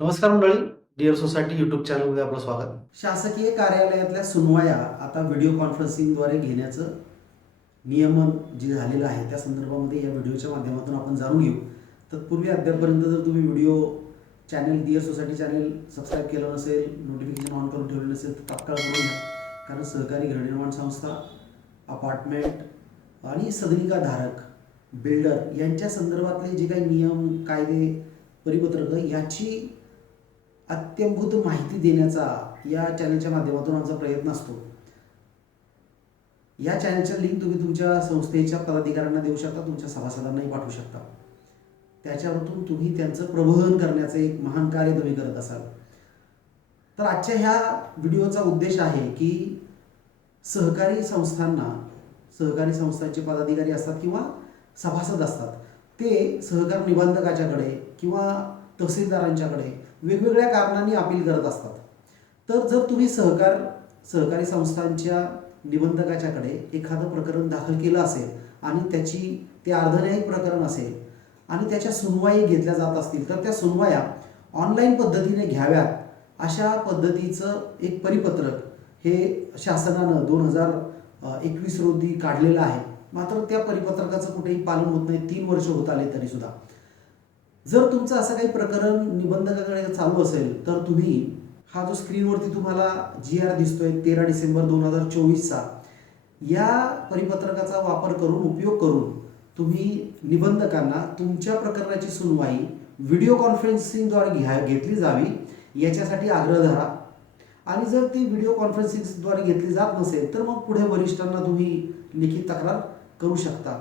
नमस्कार मंडळी dear society YouTube चॅनलमध्ये आपलं स्वागत. शासकीय कार्यालयातल्या सुनवाया आता व्हिडिओ कॉन्फरन्सिंगद्वारे घेण्याचं नियमन जे झालेलं आहे त्या संदर्भामध्ये या व्हिडिओच्या माध्यमातून आपण जाणून घेऊ. तत्पूर्वी अद्यापपर्यंत जर तुम्ही video channel dear society channel subscribe केलं नसेल नोटिफिकेशन ऑन करून ठेवलं नसेल तर तात्काळ करून घ्या. कारण सहकारी गृहनिर्माण संस्था अपार्टमेंट आणि सदनिकाधारक बिल्डर यांच्या संदर्भातले जे काही नियम कायदे परिपत्रकं याची अत्यंभूत माहिती देण्याचा या चॅनलच्या माध्यमातून आमचा प्रयत्न असतो. या चॅनलच्या लिंक तुम्ही तुमच्या संस्थेच्या पदाधिकाऱ्यांना देऊ शकता तुमच्या सभासदांनाही पाठवू शकता. त्याच्यावरून तुम्ही त्यांचं प्रबोधन करण्याचं एक महान कार्य तुम्ही करत असाल. तर आजच्या ह्या व्हिडिओचा उद्देश आहे की सहकारी संस्थांना सहकारी संस्थांचे पदाधिकारी असतात किंवा सभासद असतात ते सहकार निबंधकाच्याकडे किंवा तहसीलदारांच्याकडे वेगवेगळ्या कारणांनी अपील करत असतात. तर जर तुम्ही सहकार सहकारी संस्थांच्या निबंधकाच्याकडे एखादं प्रकरण दाखल केलं असेल आणि त्याची ते अर्धन्यायिक प्रकरण असेल आणि त्याच्या सुनवाई घेतल्या जात असतील तर त्या सुनवाया ऑनलाईन पद्धतीने घ्याव्यात अशा पद्धतीचं एक परिपत्रक हे शासनानं दोन हजार एकवीस रोजी काढलेलं आहे. मात्र त्या परिपत्रकाचं कुठेही पालन होत नाही. तीन वर्ष होत आले तरीसुद्धा. जर तुमचं असं काही प्रकरण निबंधकाकडे चालू असेल तर तुम्ही हा जो स्क्रीनवरती तुम्हाला जी आर दिसतोय तेरा डिसेंबर दोन हजार चोवीसचा या परिपत्रकाचा वापर करून उपयोग करून तुम्ही निबंधकांना तुमच्या प्रकरणाची सुनवाई व्हिडिओ कॉन्फरन्सिंगद्वारे घ्या घेतली जावी याच्यासाठी आग्रह धरा. आणि जर ती व्हिडिओ कॉन्फरन्सिंगद्वारे घेतली जात नसेल तर मग पुढे वरिष्ठांना तुम्ही लिखित तक्रार करू शकता.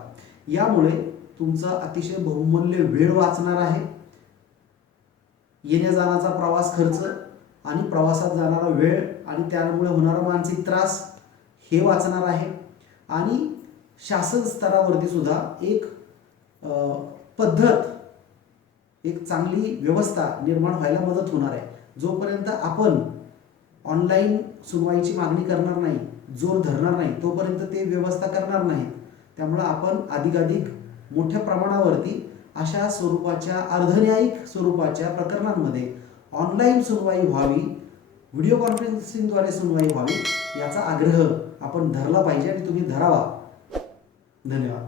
यामुळे तुमचा अतिशय बहुमूल्य वेळ वाचणार आहे. येण्या जाण्याचा प्रवास खर्च आणि प्रवासात जाणारा वेळ आणि त्यामुळे होणारा मानसिक त्रास हे वाचणार आहे. आणि शासन स्तरावरती सुद्धा एक पद्धत एक चांगली व्यवस्था निर्माण व्हायला मदत होणार आहे. जोपर्यंत आपण ऑनलाईन सुनवाईची मागणी करणार नाही जोर धरणार नाही तोपर्यंत ते व्यवस्था करणार नाहीत. त्यामुळं आपण अधिकाधिक मोठ्या प्रमाणावरती अशा स्वरूपाच्या अर्धन्यायिक स्वरूपाच्या प्रकरणांमध्ये ऑनलाईन सुनवाई व्हावी व्हिडिओ कॉन्फरन्सिंगद्वारे सुनवाई व्हावी याचा आग्रह आपण धरला पाहिजे आणि तुम्ही धरावा. धन्यवाद.